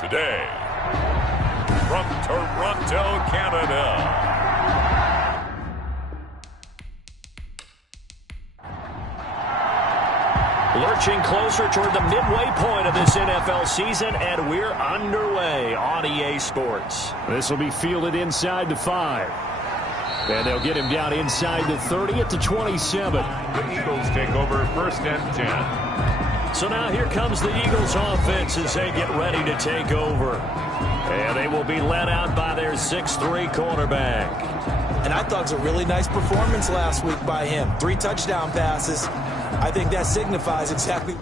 Today, from Toronto, Canada, lurching closer toward the midway point of this NFL season, and we're underway on EA Sports. This will be fielded inside the 5. And they'll get him down inside the 30 at the 27. The Eagles take over first and 10. So now here comes the Eagles offense as they get ready to take over. And they will be led out by their 6'3" quarterback. And I thought it was a really nice performance last week by him. 3 touchdown passes. I think that signifies exactly...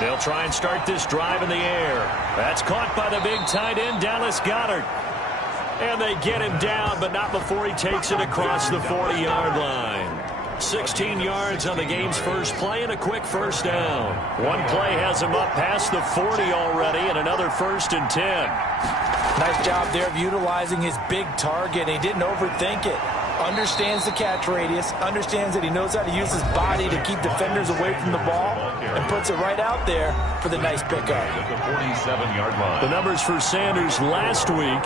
They'll try and start this drive in the air. That's caught by the big tight end, Dallas Goedert. And they get him down, but not before he takes it across the 40-yard line. 16 yards on the game's first play and a quick first down. One play has him up past the 40 already, and another first and 10. Nice job there of utilizing his big target. He didn't overthink it. Understands the catch radius, understands that he knows how to use his body to keep defenders away from the ball, and puts it right out there for the nice pickup. At the 47-yard line. The numbers for Sanders last week,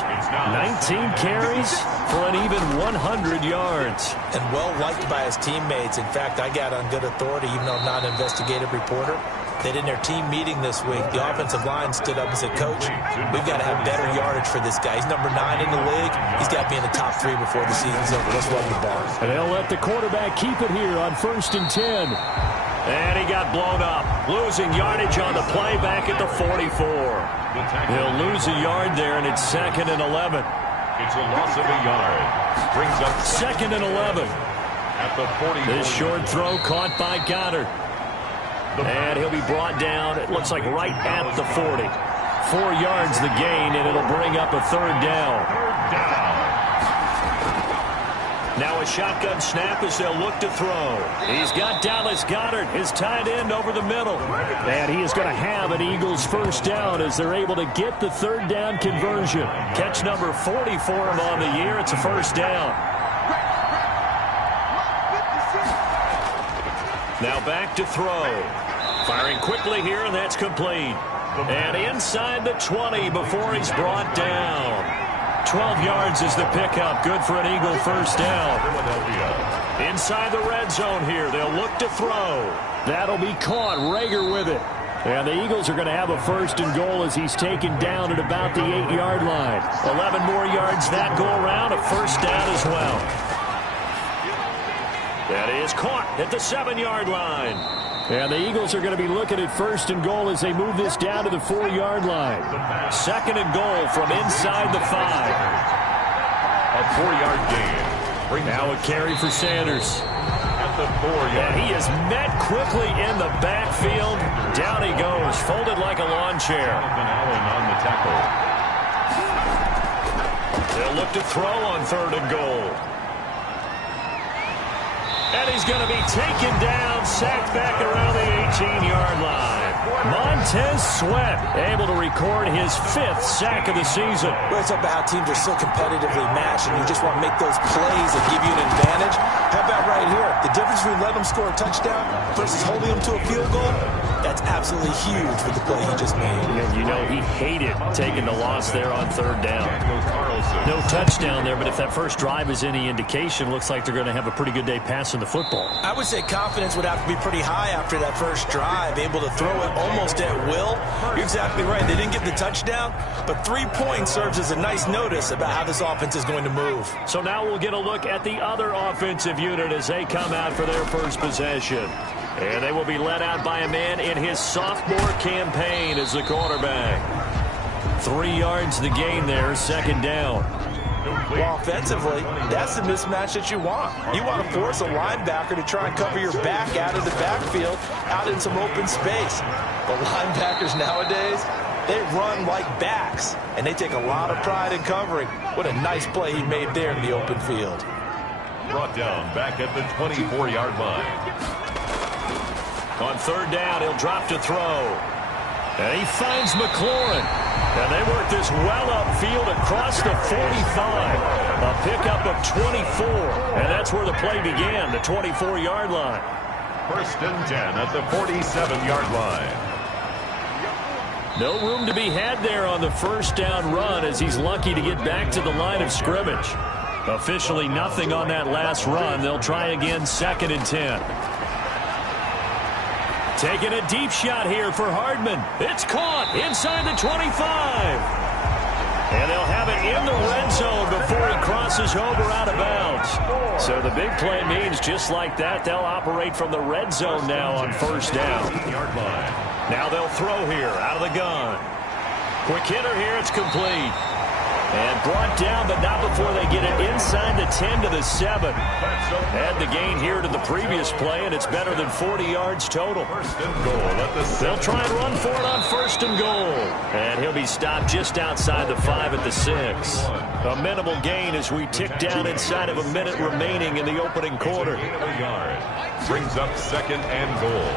19 carries for an even 100 yards. And well-liked by his teammates. In fact, I got on good authority, even though I'm not an investigative reporter, that in their team meeting this week, the offensive line stood up and said, Coach, we've got to have better yardage for this guy. He's number 9 in the league. He's got to be in the top 3 before the season's over. Let's run the ball. And they'll let the quarterback keep it here on first and 10. And he got blown up, losing yardage on the play back at the 44. He'll lose a yard there, and it's 2nd and 11. It's a loss of a yard. Brings up 2nd and 11. At the 40. This short throw caught by Goddard. And he'll be brought down, it looks like right at the 40. 4 yards the gain, and it'll bring up a third down. Now a shotgun snap as they'll look to throw. He's got Dallas Goedert, his tight end, over the middle. And he is going to have an Eagles first down as they're able to get the third down conversion. Catch number 40 for him on the year. It's a first down. Now back to throw. Firing quickly here, and that's complete. And inside the 20 before he's brought down. 12 yards is the pickup. Good for an Eagle first down. Inside the red zone here. They'll look to throw. That'll be caught. Rager with it. And the Eagles are going to have a first and goal as he's taken down at about the 8-yard line. 11 more yards that go around. A first down as well. That is caught at the 7-yard line. And the Eagles are going to be looking at first and goal as they move this down to the 4-yard line. 2nd and goal from inside the 5. A 4-yard gain. Now a carry for Sanders. At the 4-yard. And he is met quickly in the backfield. Down he goes, folded like a lawn chair. Allen on the tackle. They'll look to throw on 3rd and goal. And he's going to be taken down, sacked back around the 18-yard line. Montez Sweat able to record his 5th sack of the season. Well, it's about how teams are so competitively matched, and you just want to make those plays that give you an advantage. How about right here? The difference between letting them score a touchdown versus holding them to a field goal, That's absolutely huge with the play he just made. And you know he hated taking the loss there on third down. No touchdown there, but if that first drive is any indication, looks like they're going to have a pretty good day passing the football. I would say confidence would have to be pretty high after that first drive, able to throw it almost at will. You're exactly right. They didn't get the touchdown, but 3 points serves as a nice notice about how this offense is going to move. So now we'll get a look at the other offensive unit as they come out for their first possession. And they will be led out by a man in his sophomore campaign as the quarterback. 3 yards to gain there, second down. Well, offensively, that's the mismatch that you want. You want to force a linebacker to try and cover your back out of the backfield, out in some open space. The linebackers nowadays, they run like backs, and they take a lot of pride in covering. What a nice play he made there in the open field. Brought down back at the 24-yard line. On third down, he'll drop to throw. And he finds McLaurin. And they work this well upfield across the 45. A pickup of 24. And that's where the play began, the 24-yard line. First and 10 at the 47-yard line. No room to be had there on the first down run as he's lucky to get back to the line of scrimmage. Officially nothing on that last run. They'll try again, second and 10. Taking a deep shot here for Hardman. It's caught inside the 25. And they'll have it in the red zone before he crosses over out of bounds. So the big play means just like that, they'll operate from the red zone now on first down. Now they'll throw here out of the gun. Quick hitter here, it's complete. And brought down, but not before they get it inside the 10 to the 7. Add the gain here to the previous play, and it's better than 40 yards total. They'll try and run for it on first and goal. And he'll be stopped just outside the 5 at the 6. A minimal gain as we tick down inside of a minute remaining in the opening quarter. Brings up second and goal.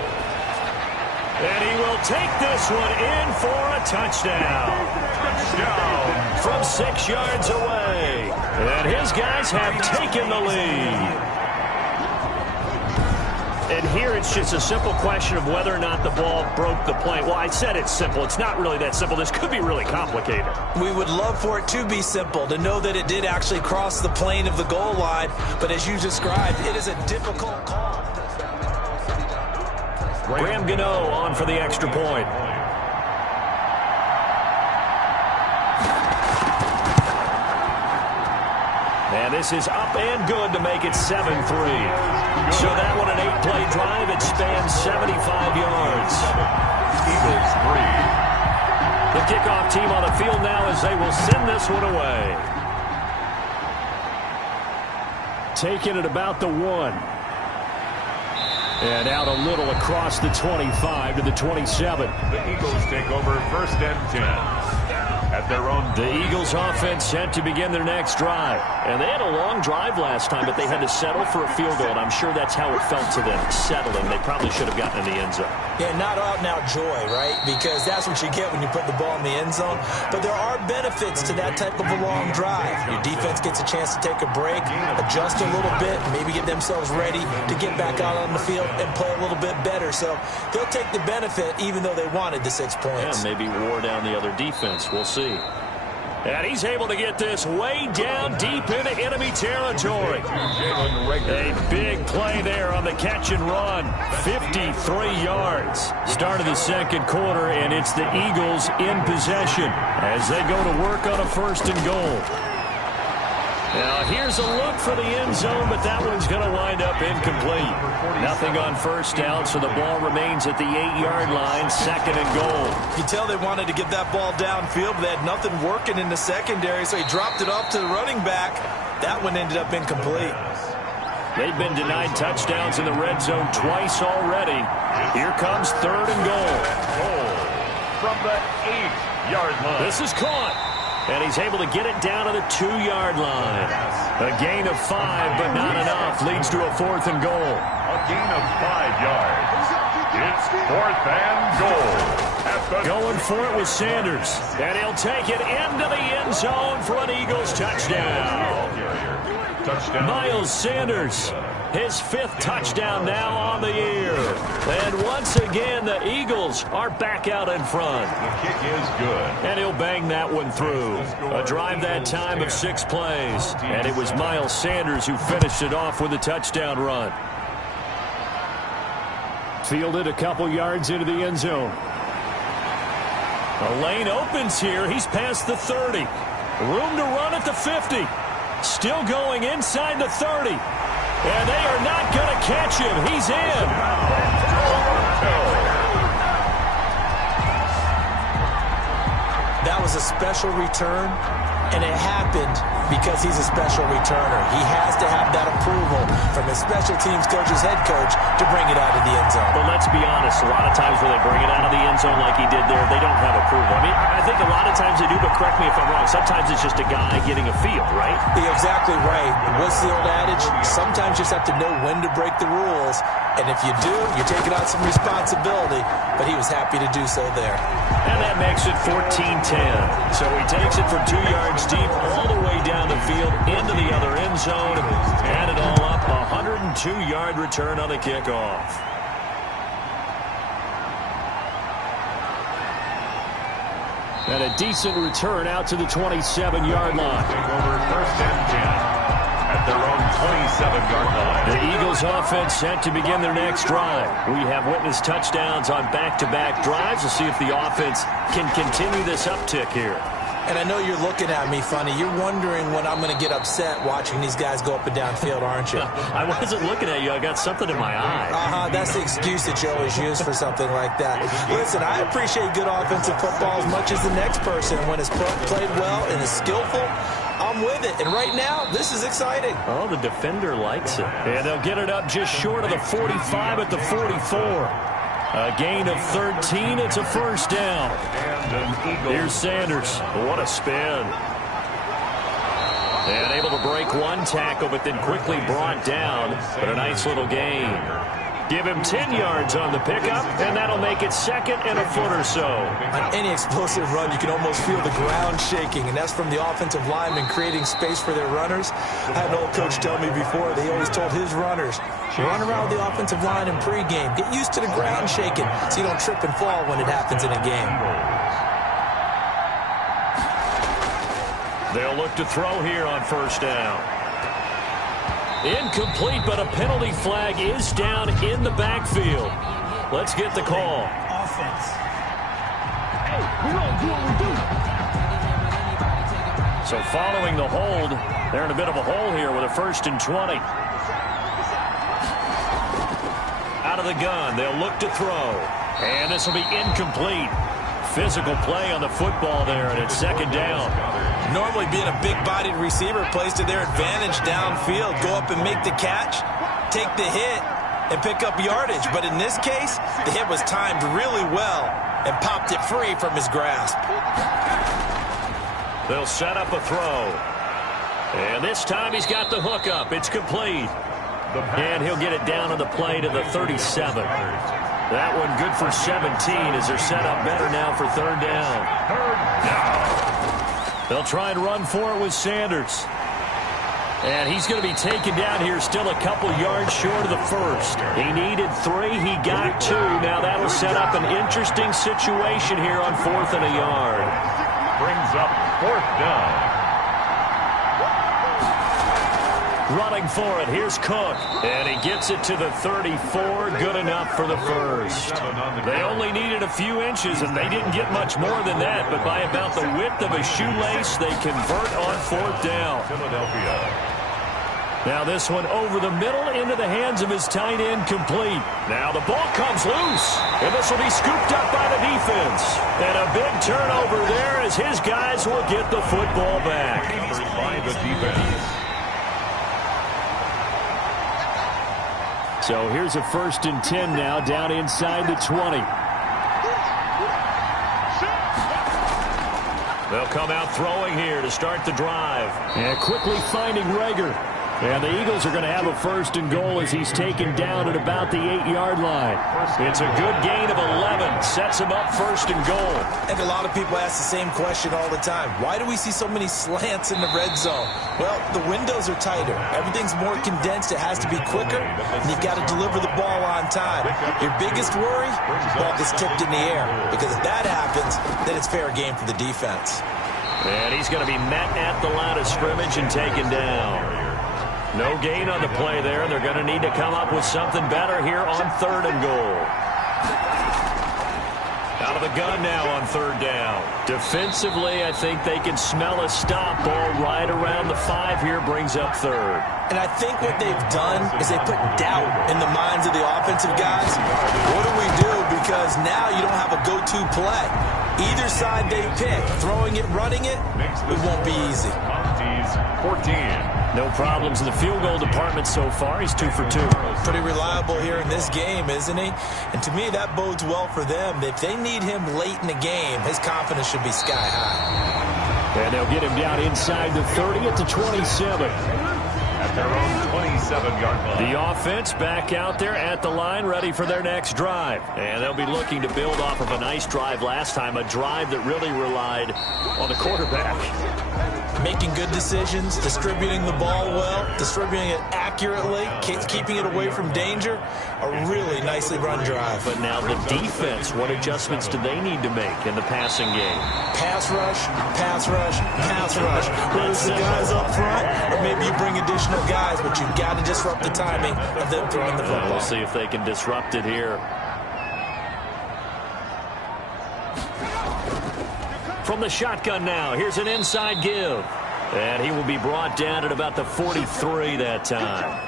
And he will take this one in for a touchdown. Touchdown from 6 yards away. And his guys have taken the lead. And here it's just a simple question of whether or not the ball broke the plane. Well, I said it's simple. It's not really that simple. This could be really complicated. We would love for it to be simple, to know that it did actually cross the plane of the goal line. But as you described, it is a difficult call. Graham Gano on for the extra point. And this is up and good to make it 7-3. So that one, an 8-play drive. It spans 75 yards. Eagles 3. The kickoff team on the field now as they will send this one away. Taking it about the 1. And out a little across the 25 to the 27. The Eagles take over first and 10 at their own. The Eagles offense set to begin their next drive. And they had a long drive last time, but they had to settle for a field goal. And I'm sure that's how it felt to them, settling. They probably should have gotten in the end zone. Yeah, not out and out joy, right? Because that's what you get when you put the ball in the end zone. But there are benefits to that type of a long drive. Your defense gets a chance to take a break, adjust a little bit, maybe get themselves ready to get back out on the field and play a little bit better. So they'll take the benefit even though they wanted the 6 points. Yeah, maybe wore down the other defense. We'll see. And he's able to get this way down deep into enemy territory. A big play there on the catch and run. 53 yards. Start of the second quarter, and it's the Eagles in possession as they go to work on a first and goal. Now, here's a look for the end zone, but that one's going to wind up incomplete. Nothing on first down, so the ball remains at the 8-yard line, second and goal. You tell they wanted to get that ball downfield, but they had nothing working in the secondary, so he dropped it off to the running back. That one ended up incomplete. They've been denied touchdowns in the red zone twice already. Here comes third and goal. From the 8-yard line. This is caught. And he's able to get it down to the 2-yard line. A gain of 5, but not enough. Leads to a fourth and goal. A gain of 5 yards. It's fourth and goal. Going for it with Sanders. And he'll take it into the end zone for an Eagles touchdown. Miles Sanders His 5th touchdown now on the year. And once again, the Eagles are back out in front. The kick is good. And he'll bang that one through. A drive that time of 6 plays. And it was Miles Sanders who finished it off with a touchdown run. Fielded a couple yards into the end zone. A lane opens here. He's past the 30. Room to run at the 50. Still going inside the 30. And they are not going to catch him. He's in. That was a special return, and it happened because he's a special returner. He has to have that approval from his special teams coach's head coach to bring it out of the end zone. But let's be honest, a lot of times when they bring it out of the end zone like he did there, they don't have approval. I mean, I think a lot of times they do, but correct me if I'm wrong. Sometimes it's just a guy getting a feel, right? You're exactly right. What's the old adage? Sometimes you just have to know when to break the rules. And if you do, you're taking on some responsibility. But he was happy to do so there. And that makes it 14-10. So he takes it from 2 yards deep all the way down the field into the other end zone. And it all up, a 102-yard return on the kickoff. And a decent return out to the 27-yard line. Take over 1st and 10. At their own 27-yard line. The Eagles offense set to begin their next drive. We have witnessed touchdowns on back-to-back drives. We'll see if the offense can continue this uptick here. And I know you're looking at me funny. You're wondering when I'm going to get upset watching these guys go up and down field, aren't you? I wasn't looking at you. I got something in my eye. That's the excuse that you always use for something like that. Listen, I appreciate good offensive football as much as the next person. When it's played well and is skillful, I'm with it. And right now, this is exciting. Oh, the defender likes it. And they'll get it up just short of the 45 at the 44. A gain of 13. It's a first down. Here's Sanders. What a spin. And able to break one tackle, but then quickly brought down. But a nice little gain. Give him 10 yards on the pickup, and that'll make it 2nd and a foot or so. On any explosive run, you can almost feel the ground shaking, and that's from the offensive linemen creating space for their runners. I had an old coach tell me before, they always told his runners, run around the offensive line in pregame. Get used to the ground shaking so you don't trip and fall when it happens in a game. They'll look to throw here on first down. Incomplete, but a penalty flag is down in the backfield. Let's get the call. Offense. Hey, we gonna do what we do. So following the hold, they're in a bit of a hole here with a 1st and 20. Out of the gun, they'll look to throw. And this will be incomplete. Physical play on the football there, and it's 2nd down. Normally being a big-bodied receiver plays to their advantage downfield. Go up and make the catch, take the hit, and pick up yardage. But in this case, the hit was timed really well and popped it free from his grasp. They'll set up a throw. And this time he's got the hook up. It's complete. And he'll get it down on the play to the 37. That one good for 17 as they're set up better now for 3rd down. They'll try and run for it with Sanders. And he's going to be taken down here still a couple yards short of the 1st. He needed 3. He got 2. Now that'll set up an interesting situation here on 4th and a yard. Brings up 4th down. Running for it. Here's Cook. And he gets it to the 34. Good enough for the 1st. They only needed a few inches, and they didn't get much more than that. But by about the width of a shoelace, they convert on 4th down. Philadelphia. Now this one over the middle into the hands of his tight end, complete. Now the ball comes loose, and this will be scooped up by the defense. And a big turnover there as his guys will get the football back. Covered by the defense. So here's a 1st and 10 now down inside the 20. They'll come out throwing here to start the drive. And quickly finding Rager. And the Eagles are going to have a first and goal as he's taken down at about the 8-yard line. It's a good gain of 11. Sets him up first and goal. I think a lot of people ask the same question all the time. Why do we see so many slants in the red zone? Well, the windows are tighter. Everything's more condensed. It has to be quicker, and you've got to deliver the ball on time. Your biggest worry? Ball gets tipped in the air. Because if that happens, then it's fair game for the defense. And he's going to be met at the line of scrimmage and taken down. No gain on the play there. They're going to need to come up with something better here on third and goal. Out of the gun now on third down. Defensively, I think they can smell a stop. Ball right around the 5 here, brings up third. And I think what they've done is they put doubt in the minds of the offensive guys. What do we do? Because now you don't have a go-to play. Either side they pick, throwing it, running it, it won't be easy. 14. No problems in the field goal department so far. He's 2 for 2. Pretty reliable here in this game, isn't he? And to me, that bodes well for them. If they need him late in the game, his confidence should be sky high. And they'll get him down inside the 30 at the 27. At their own 27-yard line. The offense back out there at the line, ready for their next drive. And they'll be looking to build off of a nice drive last time, a drive that really relied on the quarterback. Making good decisions, distributing the ball well, distributing it accurately, keeping it away from danger. A really nicely run drive. But now the defense, what adjustments do they need to make in the passing game? Pass rush, pass rush, pass rush. Whether it's the guys up front, or maybe you bring additional guys, but you've got to disrupt the timing of them throwing the football. We'll see if they can disrupt it here. From the shotgun now, here's an inside give. And he will be brought down at about the 43 that time.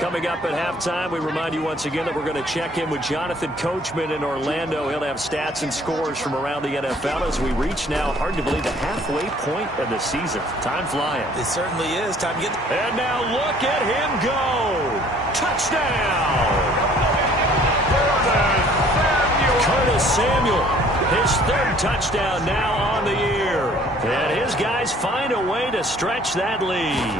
Coming up at halftime, we remind you once again that we're going to check in with Jonathan Coachman in Orlando. He'll have stats and scores from around the NFL as we reach now, hard to believe, the halfway point of the season. Time flying. It certainly is. Time to get... And now look at him go. Touchdown. Curtis Samuel. His third touchdown now on the year. And his guys find a way to stretch that lead.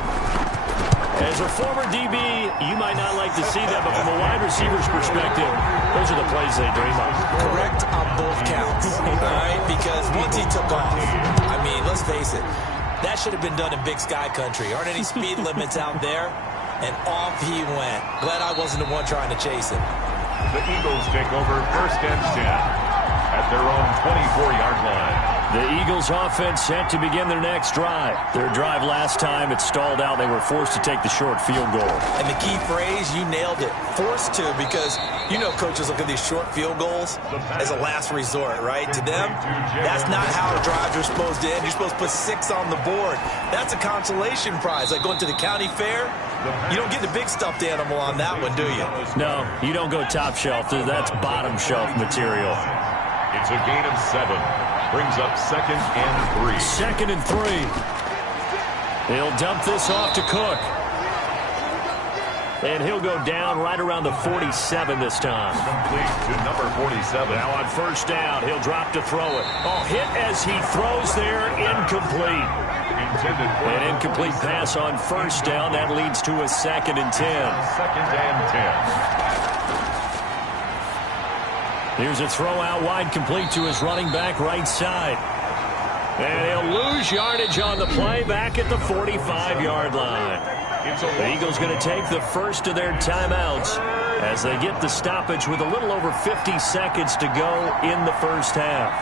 As a former DB, you might not like to see that, but from a wide receiver's perspective, those are the plays they dream of. Correct on both counts, all right? Because once he took off, I mean, let's face it, that should have been done in Big Sky Country. Aren't any speed limits out there? And off he went. Glad I wasn't the one trying to chase him. The Eagles take over first and 10 at their own 24-yard line. The Eagles offense set to begin their next drive. Their drive last time, it stalled out. They were forced to take the short field goal. And the key phrase, you nailed it. Forced to, because you know coaches look at these short field goals as a last resort, right? To them, that's not how drives are supposed to end. You're supposed to put 6 on the board. That's a consolation prize, like going to the county fair. You don't get the big stuffed animal on that one, do you? No, you don't go top shelf. That's bottom shelf material. It's a gain of 7. Brings up 2nd and 3. 2nd and 3. He'll dump this off to Cook. And he'll go down right around the 47 this time. Complete to number 47. Now on first down, he'll drop to throw it. Oh, hit as he throws there, incomplete. An incomplete pass on first down. That leads to a 2nd and 10. 2nd and 10. Here's a throw out wide, complete to his running back right side. And he'll lose yardage on the play back at the 45-yard line. The Eagles going to take the first of their timeouts as they get the stoppage with a little over 50 seconds to go in the first half.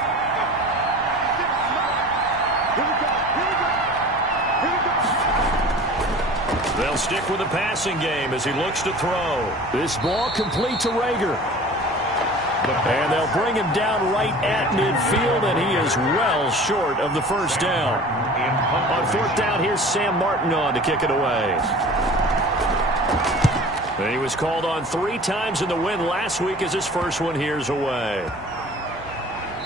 They'll stick with the passing game as he looks to throw. This ball complete to Rager. And they'll bring him down right at midfield, and he is well short of the first down. On fourth down, here's Sam Martin on to kick it away. And he was called on 3 times in the win last week as his first one here's away.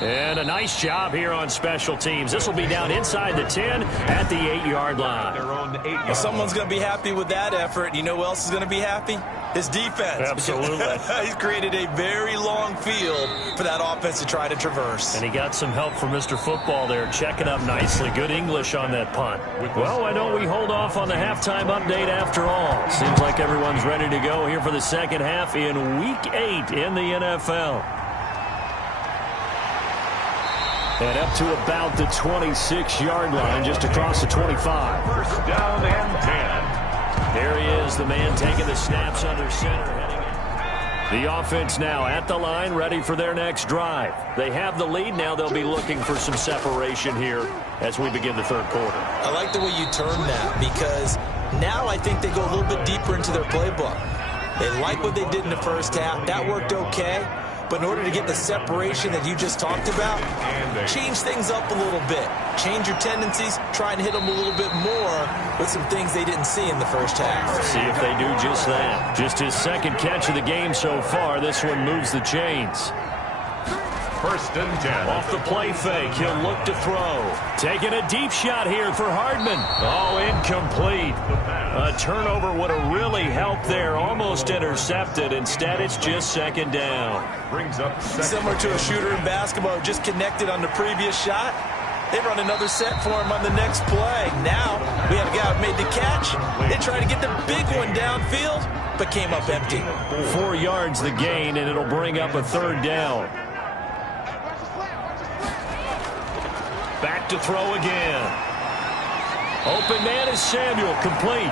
And a nice job here on special teams. This will be down inside the 10 at the 8-yard line. Well, someone's going to be happy with that effort. You know who else is going to be happy? His defense. Absolutely. He's created a very long field for that offense to try to traverse. And he got some help from Mr. Football there, checking up nicely. Good English on that punt. Well, why don't we hold off on the halftime update after all? Seems like everyone's ready to go here for the second half in Week 8 in the NFL. And up to about the 26-yard line, just across the 25. First down and 10. There he is, the man taking the snaps under center. Heading in. The offense now at the line, ready for their next drive. They have the lead. Now they'll be looking for some separation here as we begin the third quarter. I like the way you turn that, because now I think they go a little bit deeper into their playbook. They like what they did in the first half. That worked okay. But in order to get the separation that you just talked about, change things up a little bit. Change your tendencies, try and hit them a little bit more with some things they didn't see in the first half. See if they do just that. Just his second catch of the game so far. This one moves the chains. First and 10. Off the play fake, he'll look to throw. Taking a deep shot here for Hardman. Oh, incomplete. A turnover would have really helped there. Almost intercepted. Instead, it's just second down. Brings up second. Similar to a shooter in basketball, just connected on the previous shot. They run another set for him on the next play. Now, we have a guy who made the catch. They try to get the big one downfield, but came up empty. 4 yards the gain, and it'll bring up a third down. Back to throw again. Open man is Samuel, complete.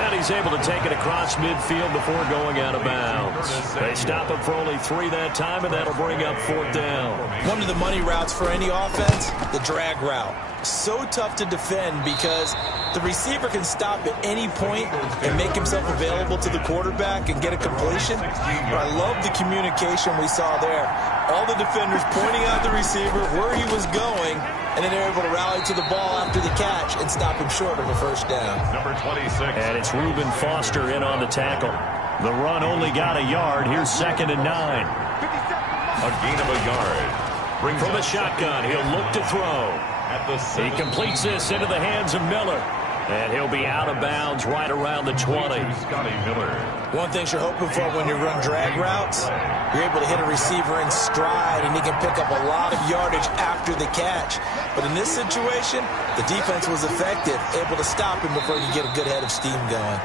And he's able to take it across midfield before going out of bounds. They stop him for only 3 that time, and that'll bring up fourth down. One of the money routes for any offense, the drag route. So tough to defend because the receiver can stop at any point and make himself available to the quarterback and get a completion. But I love the communication we saw there. All the defenders pointing out the receiver, where he was going, and then they're able to rally to the ball after the catch and stop him short of a first down. Number 26. And it's Reuben Foster in on the tackle. The run only got a yard. Here's second and 9. A gain of a yard. From the shotgun, he'll look to throw. He completes this into the hands of Miller. And he'll be out of bounds right around the 20. Scotty Miller. One thing you're hoping for when you run drag routes, you're able to hit a receiver in stride, and he can pick up a lot of yardage after the catch. But in this situation, the defense was effective, able to stop him before you get a good head of steam going.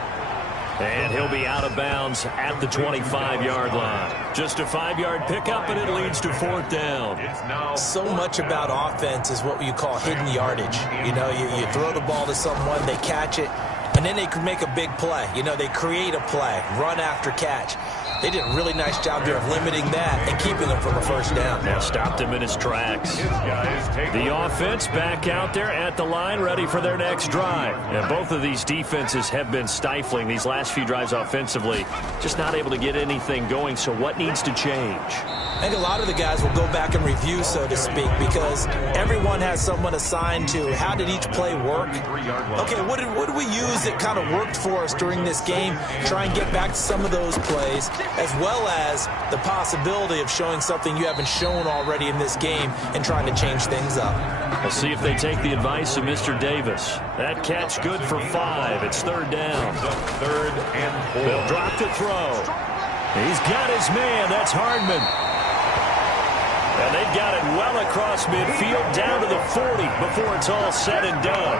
And he'll be out of bounds at the 25-yard line. Just a 5-yard pickup, and it leads to fourth down. So much about offense is what you call hidden yardage. You know, you throw the ball to someone, they catch it, and then they can make a big play. You know, they create a play, run after catch. They did a really nice job there of limiting that and keeping him from a first down. Now stopped him in his tracks. The offense back out there at the line, ready for their next drive. And both of these defenses have been stifling these last few drives offensively. Just not able to get anything going, so what needs to change? I think a lot of the guys will go back and review, so to speak, because everyone has someone assigned to how did each play work. Okay, what did we use that kind of worked for us during this game? Try and get back to some of those plays, as well as the possibility of showing something you haven't shown already in this game and trying to change things up. We'll see if they take the advice of Mr. Davis. That catch good for 5. It's third down. Third and 4. They'll drop to throw. He's got his man. That's Hardman. And they've got it well across midfield down to the 40 before it's all said and done.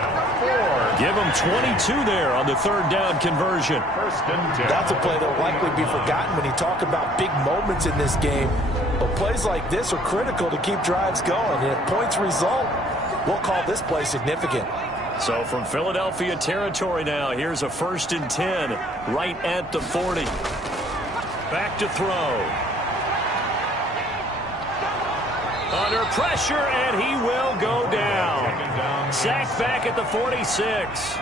Give them 22 there on the third down conversion. First and 10. That's a play that will likely be forgotten when you talk about big moments in this game. But plays like this are critical to keep drives going. And if points result, we'll call this play significant. So from Philadelphia territory now, here's a first and 10 right at the 40. Back to throw. Under pressure, and he will go down. Sacked back at the 46.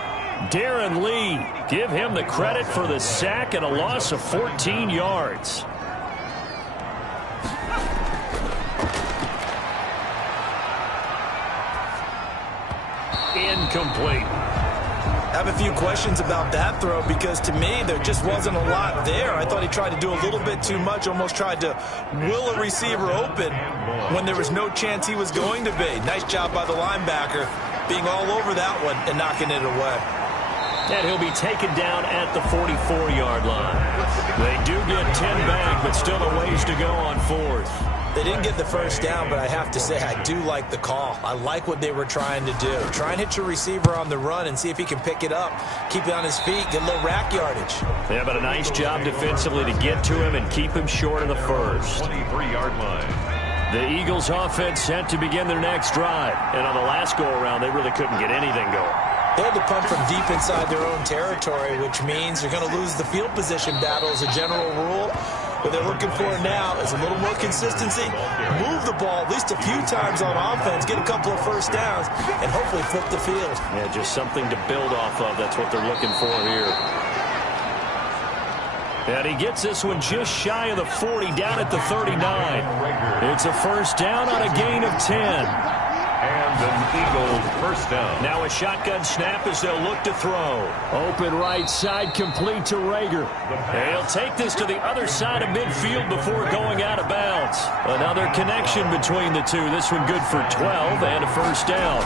Darren Lee, give him the credit for the sack and a loss of 14 yards. Incomplete. I have a few questions about that throw because to me there just wasn't a lot there. I thought he tried to do a little bit too much, almost tried to will a receiver open when there was no chance he was going to be. Nice job by the linebacker being all over that one and knocking it away. And he'll be taken down at the 44-yard line. They do get 10 back, but still a ways to go on fourth. They didn't get the first down, but I have to say I do like the call. I like what they were trying to do. Try and hit your receiver on the run and see if he can pick it up, keep it on his feet, get a little rack yardage. Yeah, but a nice job defensively to get to him and keep him short of the first. 23-yard line. The Eagles offense set to begin their next drive. And on the last go-around, they really couldn't get anything going. They had to punt from deep inside their own territory, which means they're going to lose the field position battle as a general rule. What they're looking for now is a little more consistency, move the ball at least a few times on offense, get a couple of first downs, and hopefully flip the field. Yeah, just something to build off of. That's what they're looking for here. And he gets this one just shy of the 40, down at the 39. It's a first down on a gain of 10. And an Eagles first down. Now a shotgun snap as they'll look to throw. Open right side, complete to Rager. And he'll take this to the other side of midfield before going out of bounds. Another connection between the two. This one good for 12 and a first down.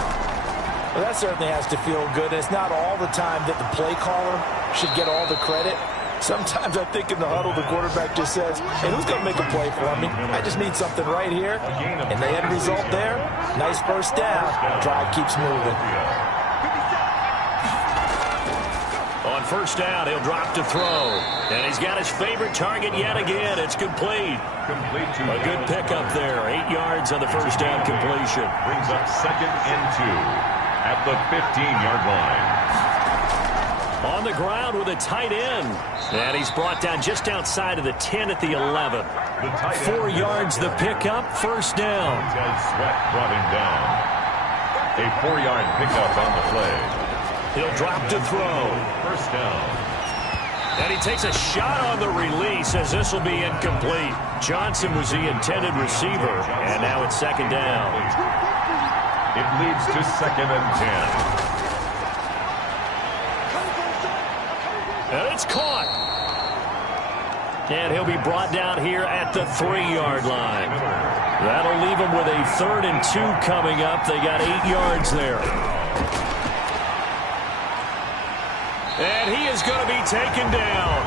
Well, that certainly has to feel good. It's not all the time that the play caller should get all the credit. Sometimes I think in the huddle, the quarterback just says, hey, who's going to make a play for me? I just need something right here. And the end result there, nice first down. Drive keeps moving. On first down, he'll drop to throw. And he's got his favorite target yet again. It's complete. A good pickup there. 8 yards on the first down completion. Brings up 2nd and 2 at the 15-yard line. On the ground with a tight end. And he's brought down just outside of the 10 at the 11. 4 yards the pickup, first down. Sweat brought him down. A 4-yard pickup on the play. He'll drop to throw. First down. And he takes a shot on the release as this will be incomplete. Johnson was the intended receiver. And now it's second down. It leads to 2nd and 10. And it's caught. And he'll be brought down here at the 3-yard line. That'll leave him with a 3rd and 2 coming up. They got 8 yards there. And he is going to be taken down.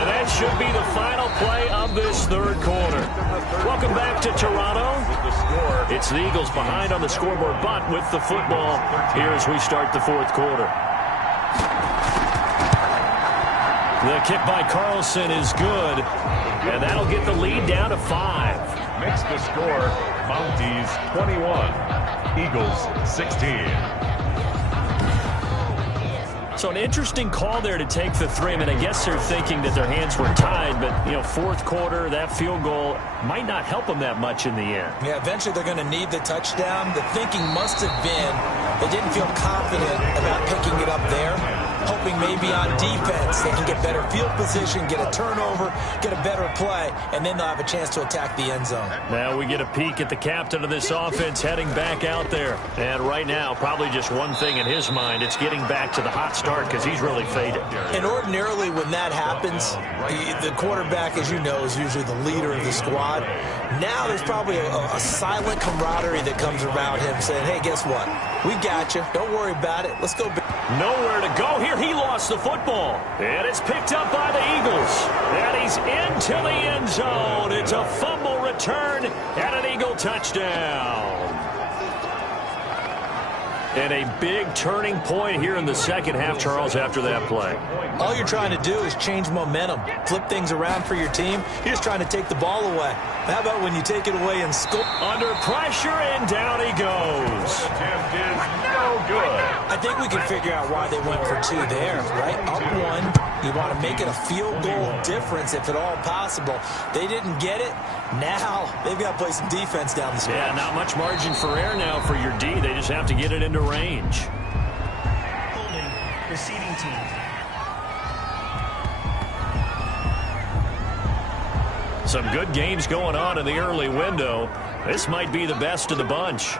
And that should be the final play of this 3rd quarter. Welcome back to Toronto. It's the Eagles behind on the scoreboard, but with the football here as we start the 4th quarter. The kick by Carlson is good, and that'll get the lead down to 5. Makes the score Mounties 21, Eagles 16. So an interesting call there to take the 3. I mean, I guess they're thinking that their hands were tied, but, you know, 4th quarter, that field goal might not help them that much in the end. Yeah, eventually they're going to need the touchdown. The thinking must have been they didn't feel confident about picking it up there, hoping maybe on defense they can get better field position, get a turnover, get a better play, and then they'll have a chance to attack the end zone. Now we get a peek at the captain of this offense heading back out there. And right now, probably just one thing in his mind, it's getting back to the hot start because he's really faded. And ordinarily when that happens, the quarterback, as you know, is usually the leader of the squad. Now there's probably a silent camaraderie that comes around him saying, hey, guess what? We got you. Don't worry about it. Let's go. Nowhere to go here. He lost the football. And it's picked up by the Eagles. And he's into the end zone. It's a fumble return and an Eagle touchdown. And a big turning point here in the second half, Charles, after that play. All you're trying to do is change momentum, flip things around for your team. You're just trying to take the ball away. How about when you take it away and score? Under pressure, and down he goes. Attempt is no good. I think we can figure out why they went for 2 there, right? Up 1, you want to make it a field goal difference if at all possible. They didn't get it. Now they've got to play some defense down the stretch. Yeah, not much margin for error now for your D. They just have to get it into range. Holding, receiving team. Some good games going on in the early window. This might be the best of the bunch.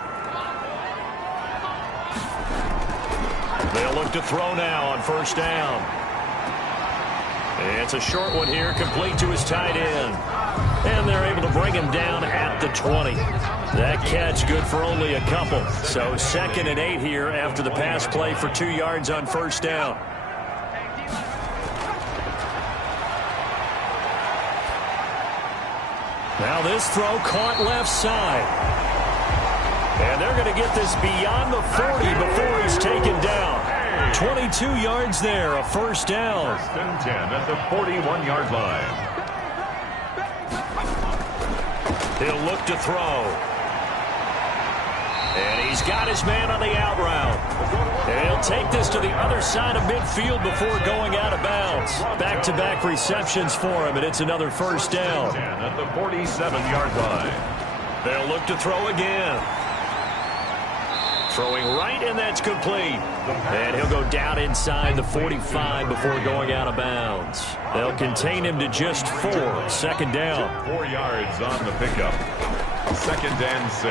They'll look to throw now on first down. It's a short one here, complete to his tight end. And they're able to bring him down at the 20. That catch good for only a couple. So 2nd and 8 here after the pass play for 2 yards on first down. Now this throw caught left side. And they're going to get this beyond the 40 before he's taken down. 22 yards there, a first down. 1st and 10 at the 41-yard line. He'll look to throw. And he's got his man on the out route. And he'll take this to the other side of midfield before going out of bounds. Back-to-back receptions for him, and it's another first down. 10 at the 47-yard line. They'll look to throw again. Throwing right, and that's complete. And he'll go down inside the 45 before going out of bounds. They'll contain him to just 4. 2nd down. 4 yards on the pickup. 2nd and 6.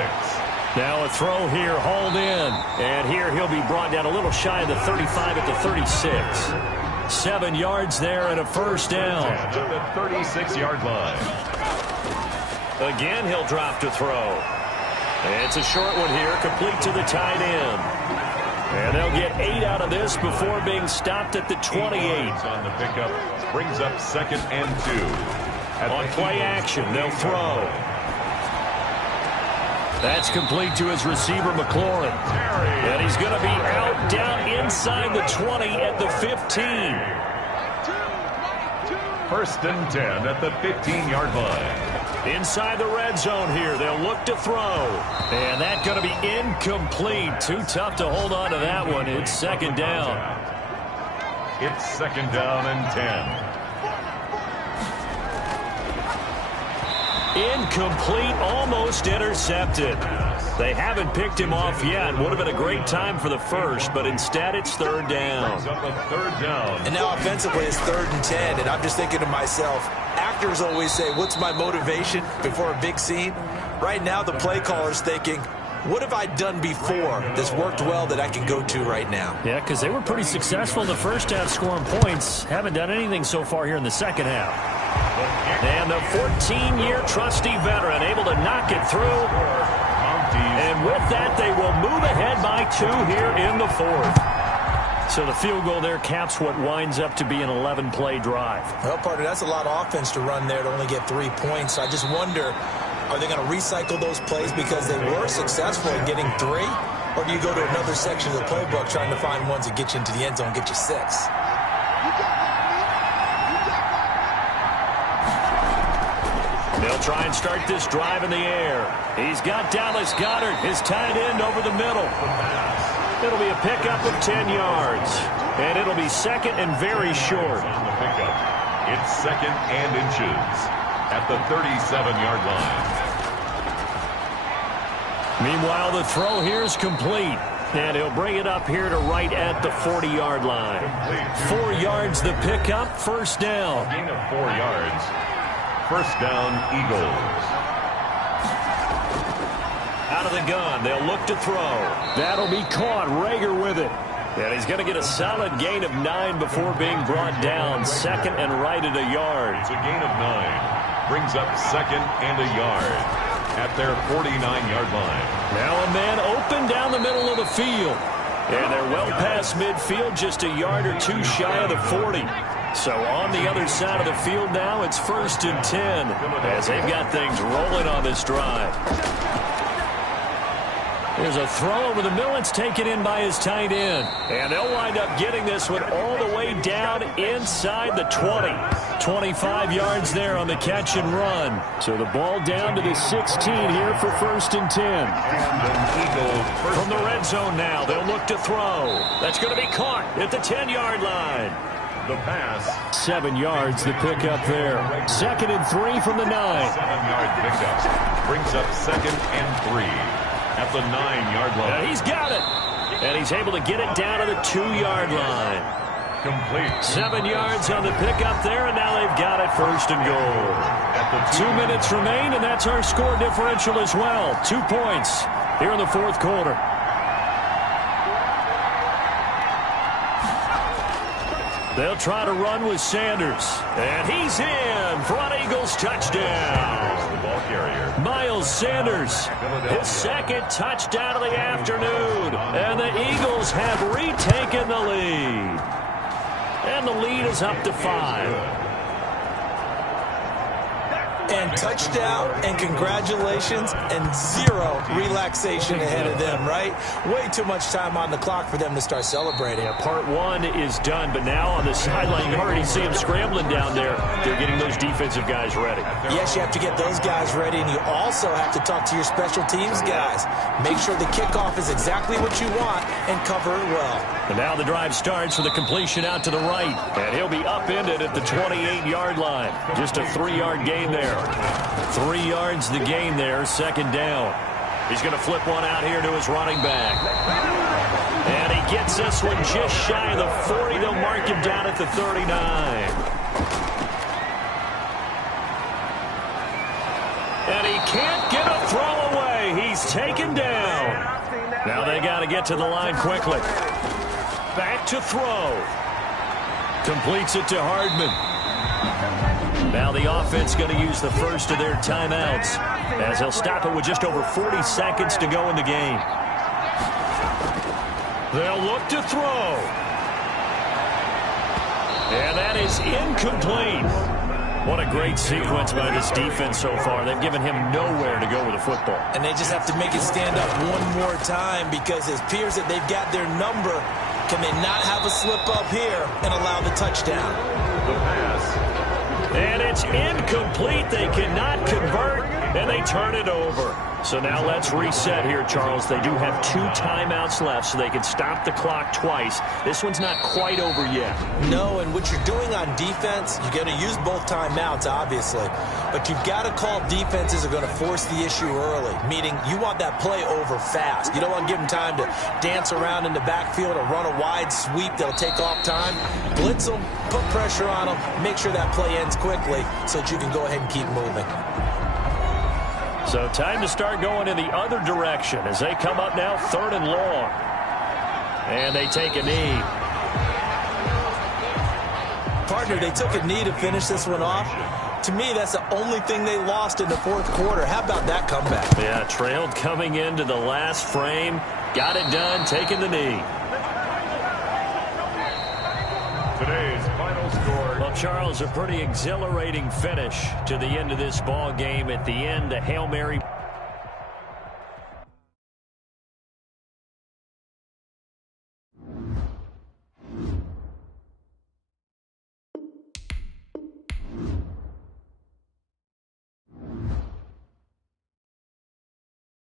Now a throw here, hauled in. And here he'll be brought down a little shy of the 35 at the 36. 7 yards there and a first down. At the 36-yard line. Again, he'll drop to throw. It's a short one here, complete to the tight end. And they'll get 8 out of this before being stopped at the 28. On the pickup, brings up 2nd and 2. On play action, they'll throw. That's complete to his receiver, McLaurin. And he's going to be out down inside the 20 at the 15. 1st and 10 at the 15-yard line. Inside the red zone here, they'll look to throw. And that's going to be incomplete. Too tough to hold on to that one. It's 2nd down. It's 2nd down and 10. Incomplete, almost intercepted. They haven't picked him off yet. Would have been a great time for the first, but instead it's 3rd down. Brings up a 3rd down. And now offensively it's 3rd and 10, and I'm just thinking to myself, actors always say, what's my motivation before a big scene? Right now the play caller's thinking, what have I done before that's worked well that I can go to right now? Yeah, because they were pretty successful in the first half scoring points. Haven't done anything so far here in the second half. And the 14-year trusty veteran able to knock it through. And with that, they will move ahead by 2 here in the 4th. So the field goal there caps what winds up to be an 11-play drive. Well, partner, that's a lot of offense to run there to only get 3 points. I just wonder, are they going to recycle those plays because they were successful in getting 3? Or do you go to another section of the playbook trying to find ones that get you into the end zone, get you 6? They'll try and start this drive in the air. He's got Dallas Goedert, his tight end, over the middle. It'll be a pickup of 10 yards. And it'll be 2nd and very short. On the pickup, it's 2nd and inches at the 37-yard line. Meanwhile, the throw here is complete. And he'll bring it up here to right at the 40-yard line. 4 yards the pickup, 1st down. Gain of 4 yards. 1st down, Eagles. Out of the gun, they'll look to throw. That'll be caught. Rager with it. And he's going to get a solid gain of 9 before being brought down. 2nd and right at a yard. It's a gain of 9. Brings up 2nd and a yard at their 49-yard line. Now a man open down the middle of the field. And they're well past midfield, just a yard or 2 shy of the 40. So on the other side of the field now, it's 1st and 10 as they've got things rolling on this drive. There's a throw over the middle. It's taken in by his tight end. And they'll wind up getting this one all the way down inside the 20. 25 yards there on the catch and run. So the ball down to the 16 here for 1st and 10. From the red zone now, they'll look to throw. That's going to be caught at the 10-yard line. The pass. 7 yards, the pickup there. 2nd and 3 from the 9. 7-yard pickup. Brings up 2nd and 3 at the 9-yard line. And he's got it. And he's able to get it down to the 2-yard line. Complete. 7 yards on the pickup there, and now they've got it 1st and goal. At the 2 minutes remain, and that's our score differential as well. 2 points here in the 4th quarter. They'll try to run with Sanders. And he's in for an Eagles touchdown. The ball carrier. Miles Sanders, his second touchdown of the afternoon. And the Eagles have retaken the lead. And the lead is up to 5. And touchdown, and congratulations, and zero relaxation ahead of them, right? Way too much time on the clock for them to start celebrating. Yeah, part one is done, but now on the sideline, you already see them scrambling down there. They're getting those defensive guys ready. Yes, you have to get those guys ready, and you also have to talk to your special teams guys. Make sure the kickoff is exactly what you want and cover it well. And now the drive starts with a completion out to the right, and he'll be upended at the 28-yard line. Just a 3-yard gain there. 3 yards the gain there, second down. He's going to flip one out here to his running back. And he gets this one just shy of the 40. They'll mark him down at the 39. And he can't get a throw away. He's taken down. Now they got to get to the line quickly. Back to throw. Completes it to Hardman. Now the offense going to use the first of their timeouts as he'll stop it with just over 40 seconds to go in the game. They'll look to throw. And that is incomplete. What a great sequence by this defense so far. They've given him nowhere to go with the football. And they just have to make it stand up one more time because it appears that they've got their number. Can they not have a slip up here and allow the touchdown? The pass. And it's incomplete. They cannot convert, and they turn it over. So now let's reset here, Charles. They do have 2 timeouts left, so they can stop the clock twice. This one's not quite over yet. No, and what you're doing on defense, you're going to use both timeouts, obviously. But you've got to call defenses are going to force the issue early, meaning you want that play over fast. You don't want to give them time to dance around in the backfield or run a wide sweep that'll take off time. Blitz them, put pressure on them, make sure that play ends quickly so that you can go ahead and keep moving. So time to start going in the other direction as they come up now 3rd and long. And they take a knee. Partner, they took a knee to finish this one off. To me, that's the only thing they lost in the 4th quarter. How about that comeback? Yeah, trailed coming into the last frame. Got it done, taking the knee. Today's final score. Well, Charles, a pretty exhilarating finish to the end of this ball game. At the end, a Hail Mary